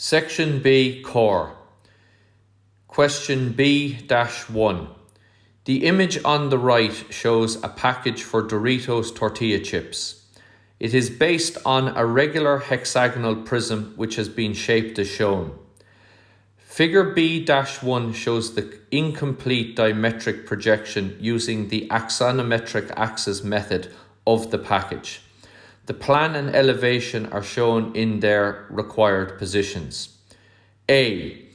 Section B Core. Question B-1. The image on the right shows a package for Doritos tortilla chips. It is based on a regular hexagonal prism which has been shaped as shown. Figure B-1 shows the incomplete diametric projection using the axonometric axis method of the package. The plan and elevation are shown in their required positions. A.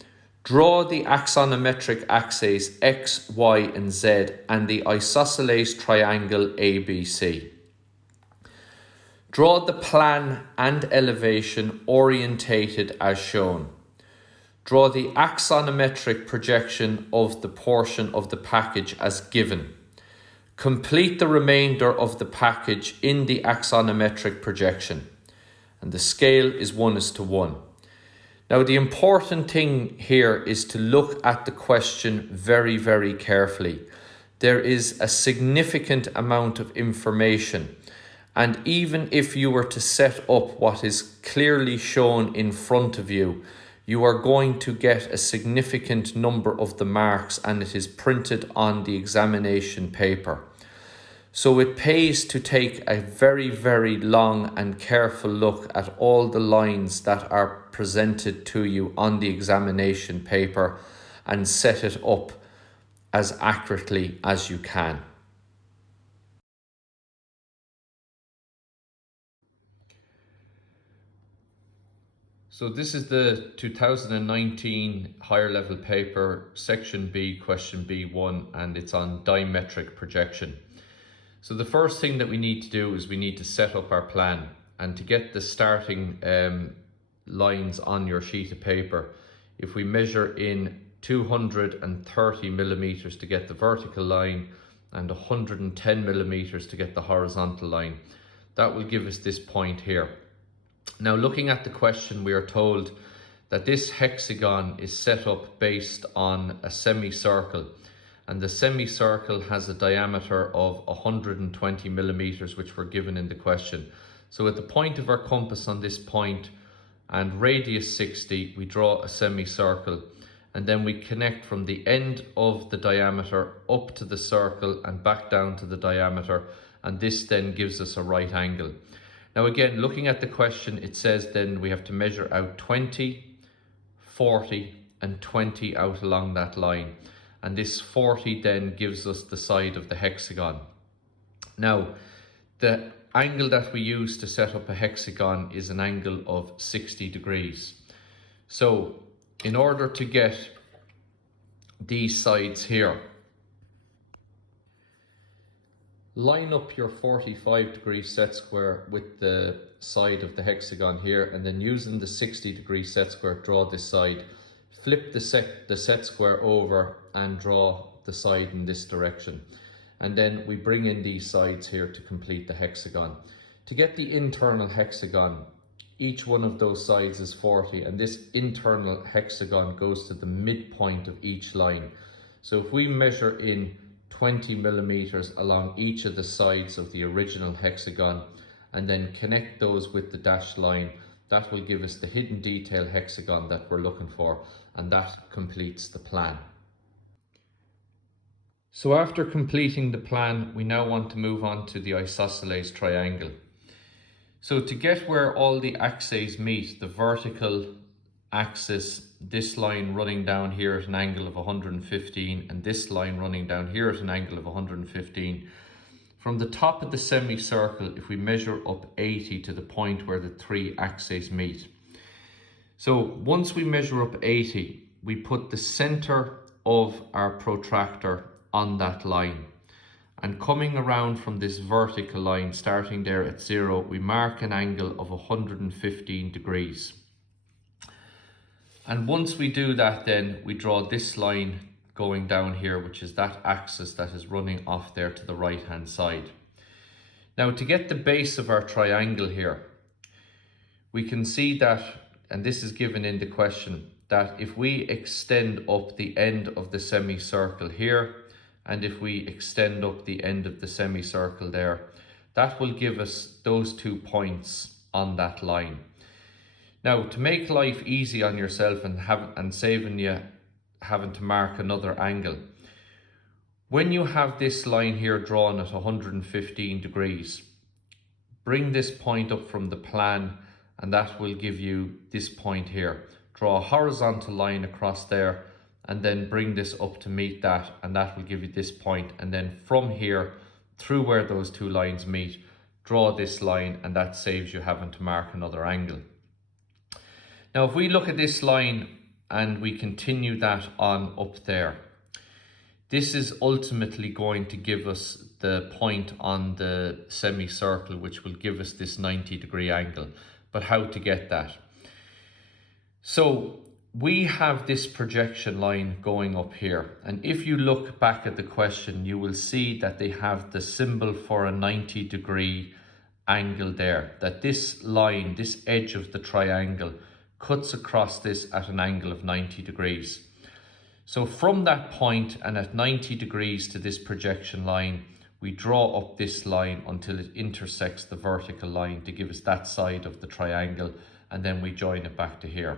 Draw the axonometric axes X, Y and Z and the isosceles triangle ABC. Draw the plan and elevation orientated as shown. Draw the axonometric projection of the portion of the package as given. Complete the remainder of the package in the axonometric projection. And the scale is 1:1. Now the important thing here is to look at the question very, very carefully. There is a significant amount of information, and even if you were to set up what is clearly shown in front of you, you are going to get a significant number of the marks, and it is printed on the examination paper. So it pays to take a very, very long and careful look at all the lines that are presented to you on the examination paper and set it up as accurately as you can. So this is the 2019 higher level paper, section B, question B1, and it's on diametric projection. So the first thing that we need to do is we need to set up our plan, and to get the starting lines on your sheet of paper, if we measure in 230 millimeters to get the vertical line and 110 millimeters to get the horizontal line, that will give us this point here. Now, looking at the question, we are told that this hexagon is set up based on a semicircle, and the semicircle has a diameter of 120 millimeters, which were given in the question. So at the point of our compass on this point and radius 60, we draw a semicircle, and then we connect from the end of the diameter up to the circle and back down to the diameter, and this then gives us a right angle. Now again, looking at the question, it says then we have to measure out 20, 40 and 20 out along that line. And this 40 then gives us the side of the hexagon. Now, the angle that we use to set up a hexagon is an angle of 60 degrees. So in order to get these sides here, line up your 45-degree set square with the side of the hexagon here, and then using the 60-degree set square, draw this side. Flip the set square over and draw the side in this direction. And then we bring in these sides here to complete the hexagon. To get the internal hexagon, each one of those sides is 40, and this internal hexagon goes to the midpoint of each line. So if we measure in 20 millimeters along each of the sides of the original hexagon and then connect those with the dashed line, that will give us the hidden detail hexagon that we're looking for, and that completes the plan. So after completing the plan, we now want to move on to the isosceles triangle. So to get where all the axes meet, the vertical axis, this line running down here at an angle of 115 and this line running down here at an angle of 115, from the top of the semicircle, if we measure up 80 to the point where the three axes meet. So once we measure up 80, we put the center of our protractor on that line. And coming around from this vertical line, starting there at 0, we mark an angle of 115 degrees. And once we do that, then we draw this line going down here, which is that axis that is running off there to the right hand side. Now to get the base of our triangle here, we can see that, and this is given in the question, that if we extend up the end of the semicircle here, and if we extend up the end of the semicircle there, that will give us those 2 points on that line. Now, to make life easy on yourself and saving you having to mark another angle, when you have this line here drawn at 115 degrees, bring this point up from the plan, and that will give you this point here. Draw a horizontal line across there, and then bring this up to meet that, and that will give you this point. And then from here, through where those two lines meet, draw this line, and that saves you having to mark another angle. Now, if we look at this line and we continue that on up there, this is ultimately going to give us the point on the semicircle, which will give us this 90-degree angle. But how to get that? So we have this projection line going up here. And if you look back at the question, you will see that they have the symbol for a 90-degree angle there. That this line, this edge of the triangle, cuts across this at an angle of 90 degrees. So from that point and at 90 degrees to this projection line, we draw up this line until it intersects the vertical line to give us that side of the triangle, and then we join it back to here.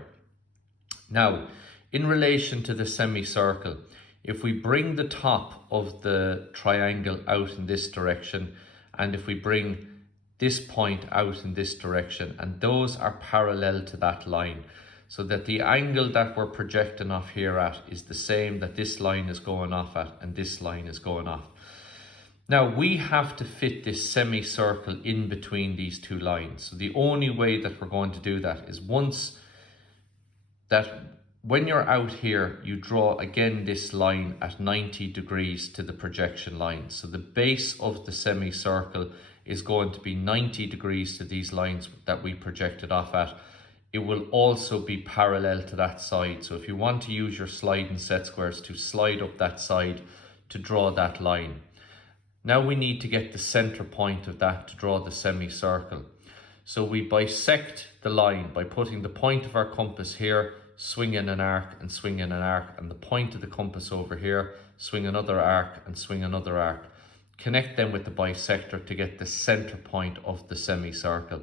Now, in relation to the semicircle, if we bring the top of the triangle out in this direction, and if we bring this point out in this direction, and those are parallel to that line, so that the angle that we're projecting off here at is the same that this line is going off at and this line is going off. Now we have to fit this semicircle in between these two lines. So the only way that we're going to do that is once that when you're out here, you draw again this line at 90 degrees to the projection line. So the base of the semicircle is going to be 90 degrees to these lines that we projected off at. It will also be parallel to that side. So if you want to use your sliding set squares to slide up that side to draw that line. Now we need to get the center point of that to draw the semicircle. So we bisect the line by putting the point of our compass here, swing in an arc and swing in an arc, and the point of the compass over here, swing another arc and swing another arc. Connect them with the bisector to get the center point of the semicircle.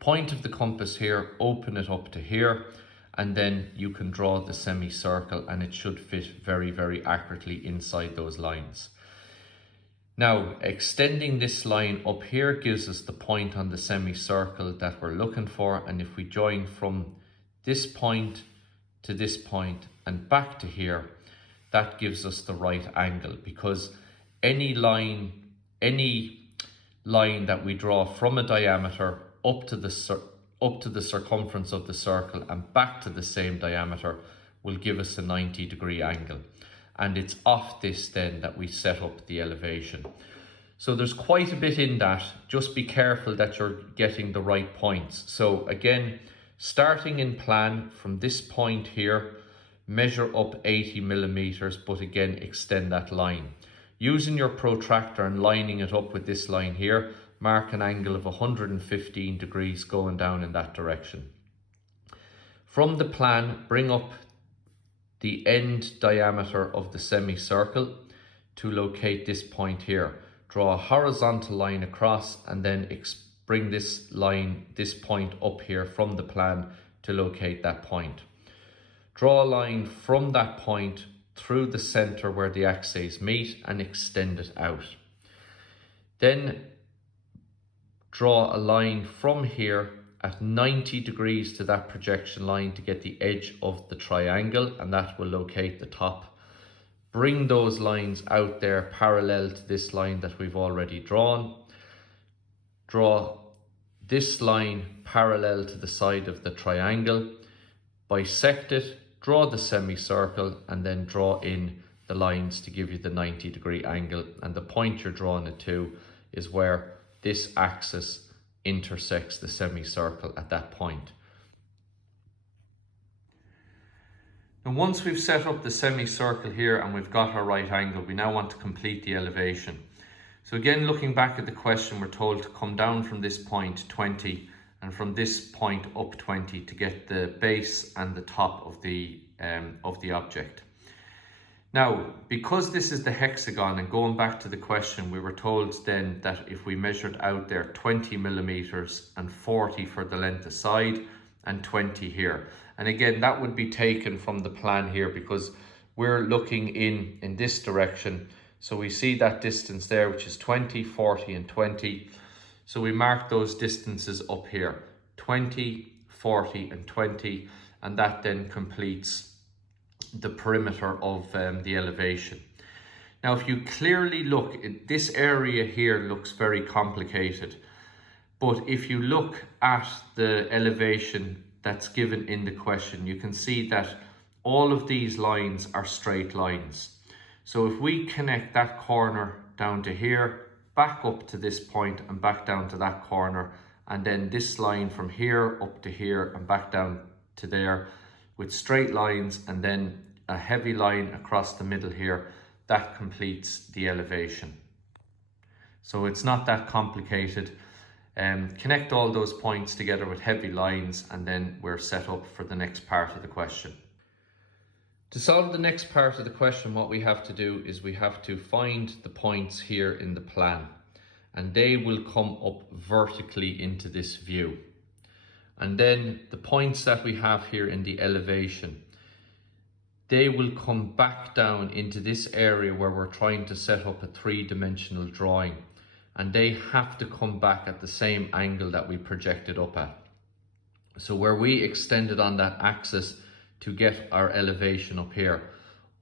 Point of the compass here, open it up to here, and then you can draw the semicircle, and it should fit very, very accurately inside those lines. Now, extending this line up here gives us the point on the semicircle that we're looking for, and if we join from this point to this point and back to here, that gives us the right angle, because any line that we draw from a diameter up to the circumference of the circle and back to the same diameter will give us a 90-degree angle. And it's off this then that we set up the elevation. So there's quite a bit in that. Just be careful that you're getting the right points. So again, starting in plan from this point here, measure up 80 millimeters, but again, extend that line. Using your protractor and lining it up with this line here, mark an angle of 115 degrees going down in that direction. From the plan, bring up the end diameter of the semicircle to locate this point here. Draw a horizontal line across and then bring this point up here from the plan to locate that point. Draw a line from that point through the center where the axes meet and extend it out. Then draw a line from here at 90 degrees to that projection line to get the edge of the triangle, and that will locate the top. Bring those lines out there parallel to this line that we've already drawn. Draw this line parallel to the side of the triangle, bisect it, draw the semicircle, and then draw in the lines to give you the 90-degree angle. And the point you're drawing it to is where this axis intersects the semicircle at that point. And once we've set up the semicircle here and we've got our right angle, we now want to complete the elevation. So again, looking back at the question, we're told to come down from this point 20 and from this point up 20 to get the base and the top of the object. Now, because this is the hexagon, and going back to the question, we were told then that if we measured out there 20 millimeters and 40 for the length aside, and 20 here. And again, that would be taken from the plan here because we're looking in this direction. So we see that distance there, which is 20, 40 and 20. So we mark those distances up here, 20, 40 and 20, and that then completes the perimeter of the elevation. Now, if you clearly look, this area here looks very complicated, but if you look at the elevation that's given in the question, you can see that all of these lines are straight lines. So if we connect that corner down to here, back up to this point and back down to that corner, and then this line from here up to here and back down to there with straight lines, and then a heavy line across the middle here, that completes the elevation. So it's not that complicated. Connect all those points together with heavy lines, and then we're set up for the next part of the question. To solve the next part of the question, what we have to do is we have to find the points here in the plan, and they will come up vertically into this view. And then the points that we have here in the elevation, they will come back down into this area where we're trying to set up a three-dimensional drawing, and they have to come back at the same angle that we projected up at. So where we extended on that axis to get our elevation up here,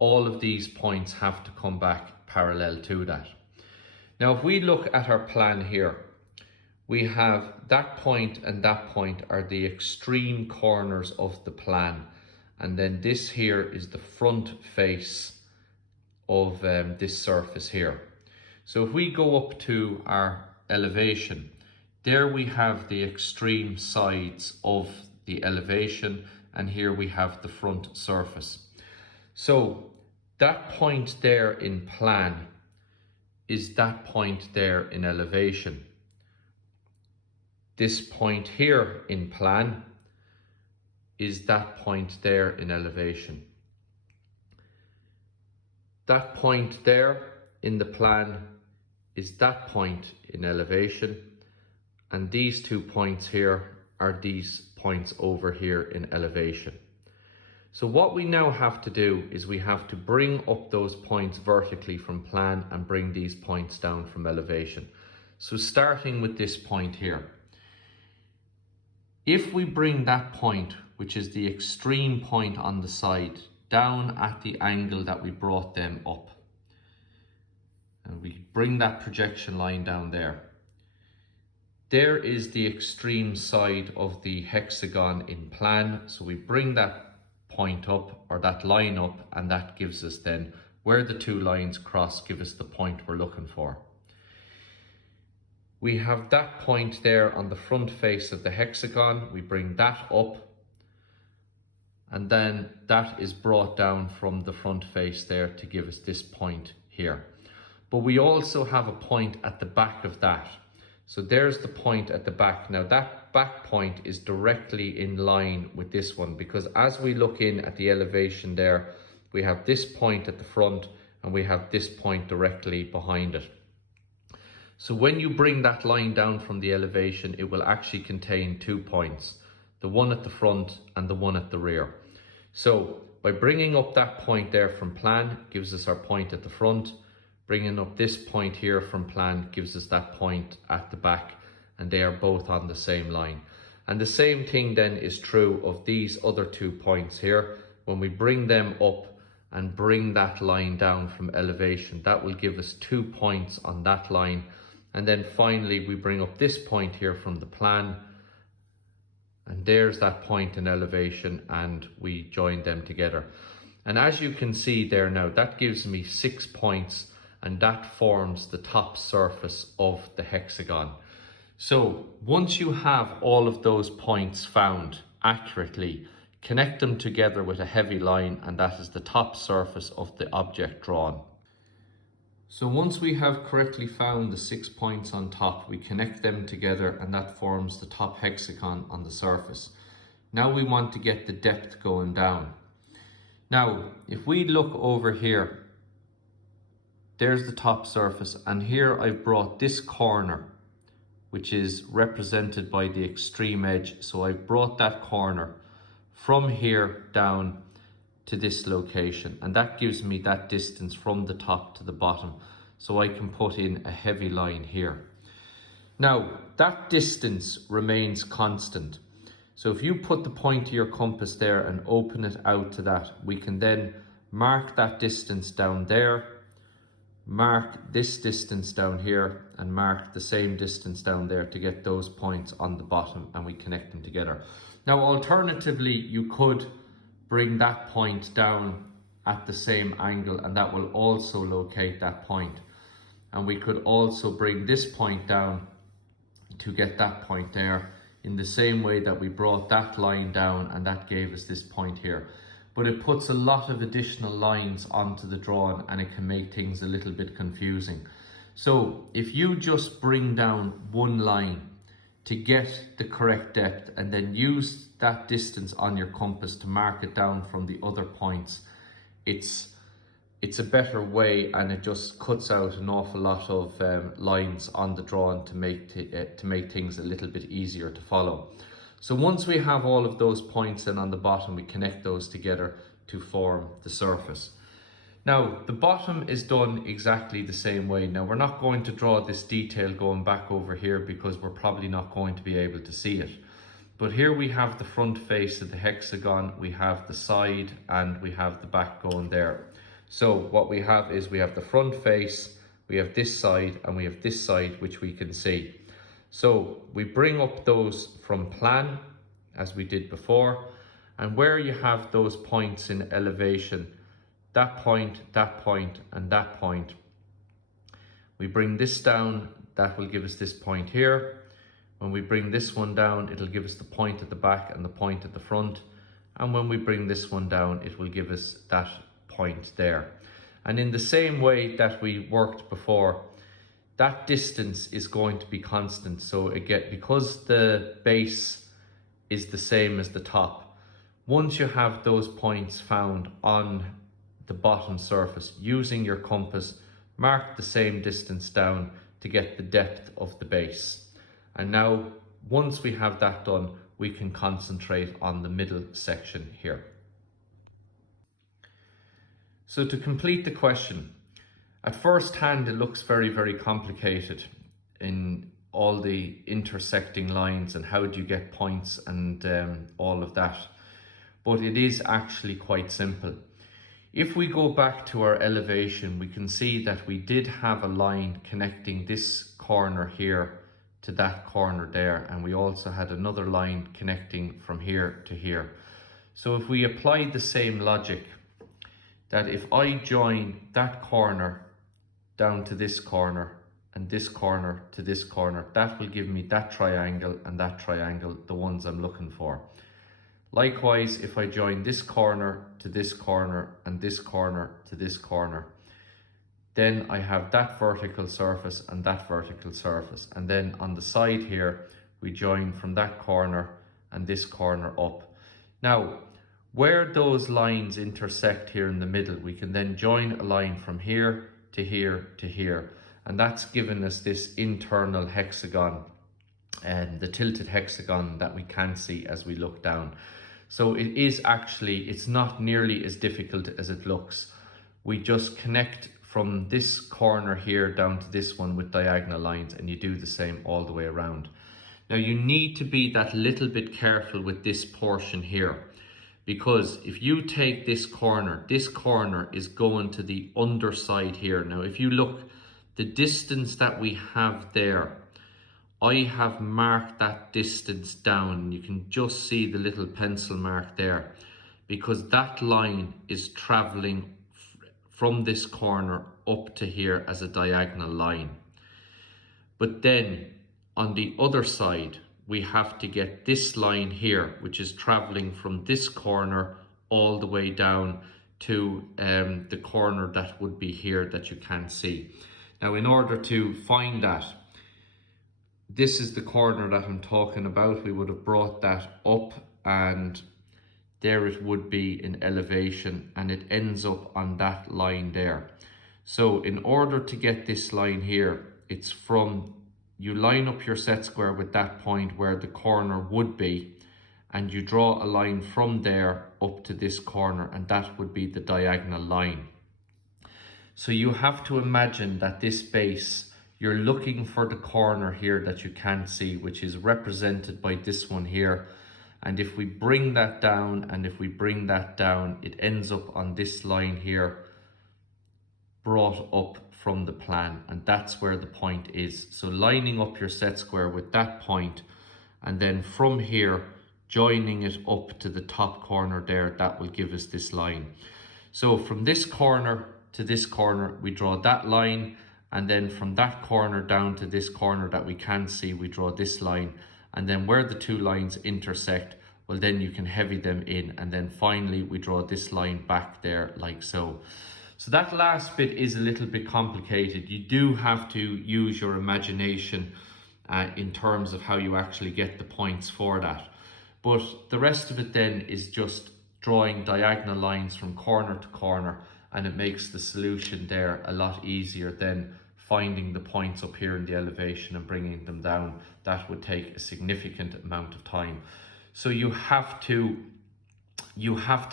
all of these points have to come back parallel to that. Now, if we look at our plan here, we have that point and that point are the extreme corners of the plan. And then this here is the front face of this surface here. So if we go up to our elevation, there we have the extreme sides of the elevation, and here we have the front surface. So that point there in plan is that point there in elevation. This point here in plan is that point there in elevation. That point there in the plan is that point in elevation, and these 2 points here are these points over here in elevation. So what we now have to do is we have to bring up those points vertically from plan and bring these points down from elevation. So starting with this point here, if we bring that point, which is the extreme point on the side, down at the angle that we brought them up, and we bring that projection line down there, there is the extreme side of the hexagon in plan. So we bring that point up, or that line up, and that gives us then where the two lines cross, give us the point we're looking for. We have that point there on the front face of the hexagon. We bring that up, and then that is brought down from the front face there to give us this point here. But we also have a point at the back of that. So there's the point at the back. Now that back point is directly in line with this one, because as we look in at the elevation there, we have this point at the front and we have this point directly behind it. So when you bring that line down from the elevation, it will actually contain 2 points, the one at the front and the one at the rear. So by bringing up that point there from plan gives us our point at the front. Bringing up this point here from plan gives us that point at the back, and they are both on the same line. And the same thing then is true of these other 2 points here. When we bring them up and bring that line down from elevation, that will give us 2 points on that line. And then finally we bring up this point here from the plan, and there's that point in elevation, and we join them together. And as you can see there now, that gives me 6 points, and that forms the top surface of the hexagon. So once you have all of those points found accurately, connect them together with a heavy line, and that is the top surface of the object drawn. So once we have correctly found the 6 points on top, we connect them together, and that forms the top hexagon on the surface. Now we want to get the depth going down. Now, if we look over here, there's the top surface, and here I've brought this corner, which is represented by the extreme edge. So I brought that corner from here down to this location, and that gives me that distance from the top to the bottom. So I can put in a heavy line here. Now that distance remains constant. So if you put the point of your compass there and open it out to that, we can then mark that distance down there, mark this distance down here, and mark the same distance down there to get those points on the bottom, and we connect them together. Now alternatively, you could bring that point down at the same angle, and that will also locate that point. And we could also bring this point down to get that point there, in the same way that we brought that line down and that gave us this point here. But it puts a lot of additional lines onto the drawing, and it can make things a little bit confusing. So if you just bring down one line to get the correct depth, and then use that distance on your compass to mark it down from the other points, it's a better way, and it just cuts out an awful lot of lines on the drawing to make things a little bit easier to follow. So once we have all of those points in on the bottom, we connect those together to form the surface. Now the bottom is done exactly the same way. Now we're not going to draw this detail going back over here because we're probably not going to be able to see it. But here we have the front face of the hexagon, we have the side, and we have the back going there. So what we have is we have the front face, we have this side, and we have this side, which we can see. So we bring up those from plan, as we did before, and where you have those points in elevation, that point, and that point, we bring this down, that will give us this point here. When we bring this one down, it'll give us the point at the back and the point at the front. And when we bring this one down, it will give us that point there. And in the same way that we worked before, that distance is going to be constant. So again, because the base is the same as the top, once you have those points found on the bottom surface, using your compass, mark the same distance down to get the depth of the base. And now once we have that done, we can concentrate on the middle section here. So to complete the question, at first hand it looks very, very complicated in all the intersecting lines and how do you get points and all of that. But it is actually quite simple. If we go back to our elevation, we can see that we did have a line connecting this corner here to that corner there, and we also had another line connecting from here to here. So if we apply the same logic, that if I join that corner down to this corner and this corner to this corner, that will give me that triangle and that triangle, the ones I'm looking for. Likewise, if I join this corner to this corner and this corner to this corner, then I have that vertical surface and that vertical surface. And then on the side here, we join from that corner and this corner up. Now, where those lines intersect here in the middle, we can then join a line from here to here to here. And that's given us this internal hexagon and the tilted hexagon that we can see as we look down. So it is actually, it's not nearly as difficult as it looks. We just connect from this corner here down to this one with diagonal lines, and you do the same all the way around. Now you need to be that little bit careful with this portion here, because if you take this corner is going to the underside here. Now if you look, the distance that we have there, I have marked that distance down. You can just see the little pencil mark there, because that line is traveling from this corner up to here as a diagonal line. But then on the other side, we have to get this line here, which is traveling from this corner all the way down to the corner that would be here that you can't see. Now, in order to find that, this is the corner that I'm talking about. We would have brought that up, and there it would be in elevation, and it ends up on that line there. So in order to get this line here, it's from you line up your set square with that point where the corner would be, and you draw a line from there up to this corner, and that would be the diagonal line. So you have to imagine that this base, you're looking for the corner here that you can't see, which is represented by this one here. And if we bring that down, and if we bring that down, it ends up on this line here, brought up from the plan, and that's where the point is. So lining up your set square with that point, and then from here, joining it up to the top corner there, that will give us this line. So from this corner to this corner, we draw that line, and then from that corner down to this corner that we can see, we draw this line, and then where the two lines intersect, well then you can heavy them in, and then finally we draw this line back there like so. So that last bit is a little bit complicated. You do have to use your imagination in terms of how you actually get the points for that. But the rest of it then is just drawing diagonal lines from corner to corner, and it makes the solution there a lot easier than finding the points up here in the elevation and bringing them down. That would take a significant amount of time. So you have to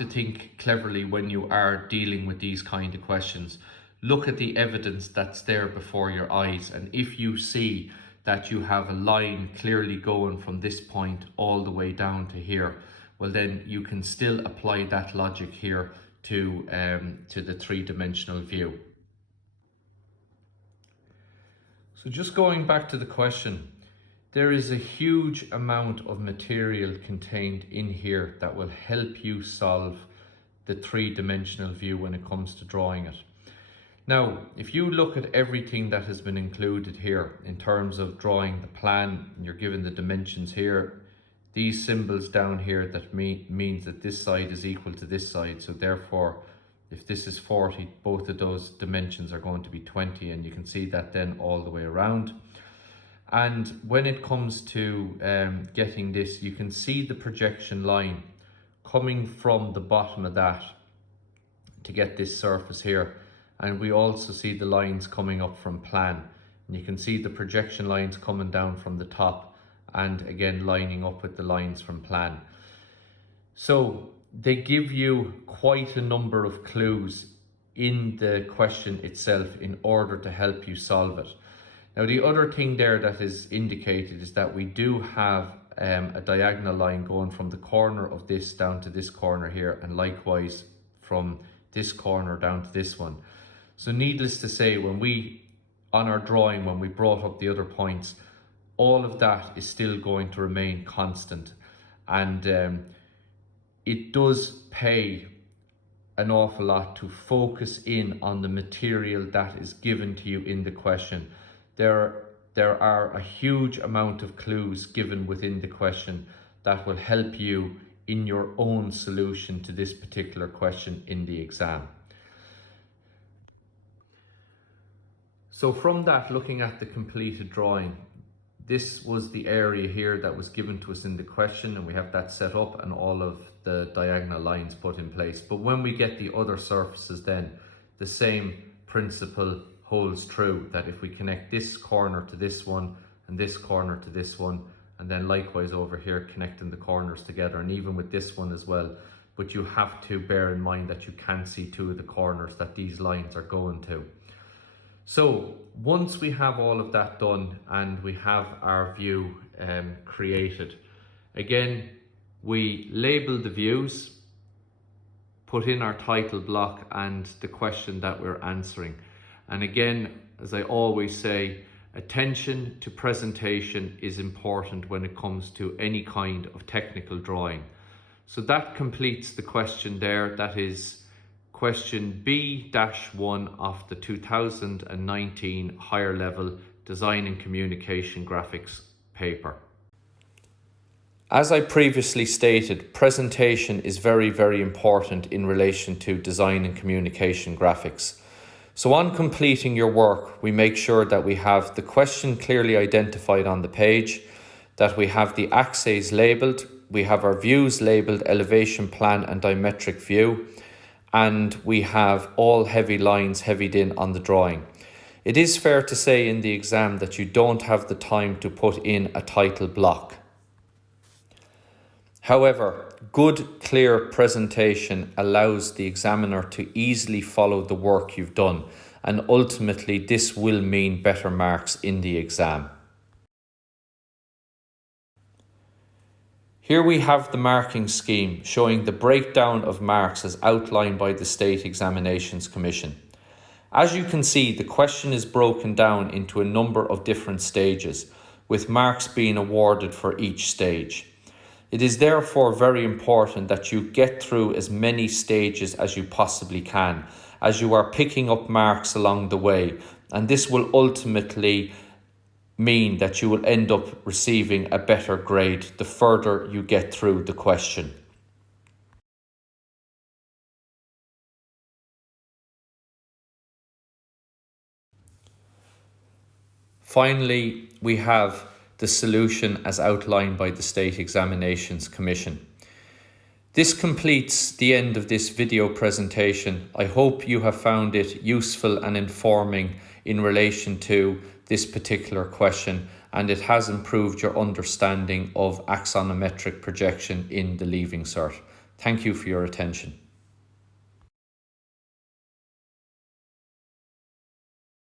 think cleverly when you are dealing with these kind of questions. Look at the evidence that's there before your eyes, and if you see that you have a line clearly going from this point all the way down to here, well then you can still apply that logic here to the three-dimensional view. So just going back to the question, there is a huge amount of material contained in here that will help you solve the three-dimensional view when it comes to drawing it. Now, if you look at everything that has been included here in terms of drawing the plan, and you're given the dimensions here, these symbols down here that means that this side is equal to this side. So therefore, if this is 40, both of those dimensions are going to be 20, and you can see that then all the way around. And when it comes to getting this, you can see the projection line coming from the bottom of that to get this surface here. And we also see the lines coming up from plan, and you can see the projection lines coming down from the top and again lining up with the lines from plan. So they give you quite a number of clues in the question itself in order to help you solve it. Now the other thing there that is indicated is that we do have a diagonal line going from the corner of this down to this corner here, and likewise from this corner down to this one. So needless to say, when we, on our drawing, when we brought up the other points, all of that is still going to remain constant. And it does pay an awful lot to focus in on the material that is given to you in the question. There are a huge amount of clues given within the question that will help you in your own solution to this particular question in the exam. So from that, looking at the completed drawing, this was the area here that was given to us in the question, and we have that set up and all of the diagonal lines put in place. But when we get the other surfaces, then the same principle holds true, that if we connect this corner to this one and this corner to this one, and then likewise over here connecting the corners together, and even with this one as well, but you have to bear in mind that you can see two of the corners that these lines are going to. So once we have all of that done and we have our view created, again, we label the views, put in our title block and the question that we're answering. And again, as I always say, attention to presentation is important when it comes to any kind of technical drawing. So that completes the question there. That is question B-1 of the 2019 higher level Design and Communication Graphics paper. As I previously stated, presentation is very, very important in relation to design and communication graphics. So on completing your work, we make sure that we have the question clearly identified on the page, that we have the axes labelled, we have our views labelled elevation, plan and diametric view, and we have all heavy lines heavied in on the drawing. It is fair to say in the exam that you don't have the time to put in a title block. However, good, clear presentation allows the examiner to easily follow the work you've done, and ultimately this will mean better marks in the exam. Here we have the marking scheme showing the breakdown of marks as outlined by the State Examinations Commission. As you can see, the question is broken down into a number of different stages, with marks being awarded for each stage. It is therefore very important that you get through as many stages as you possibly can, as you are picking up marks along the way, and this will ultimately mean that you will end up receiving a better grade the further you get through the question. Finally, we have the solution as outlined by the State Examinations Commission. This completes the end of this video presentation. I hope you have found it useful and informing in relation to this particular question, and it has improved your understanding of axonometric projection in the Leaving Cert. Thank you for your attention.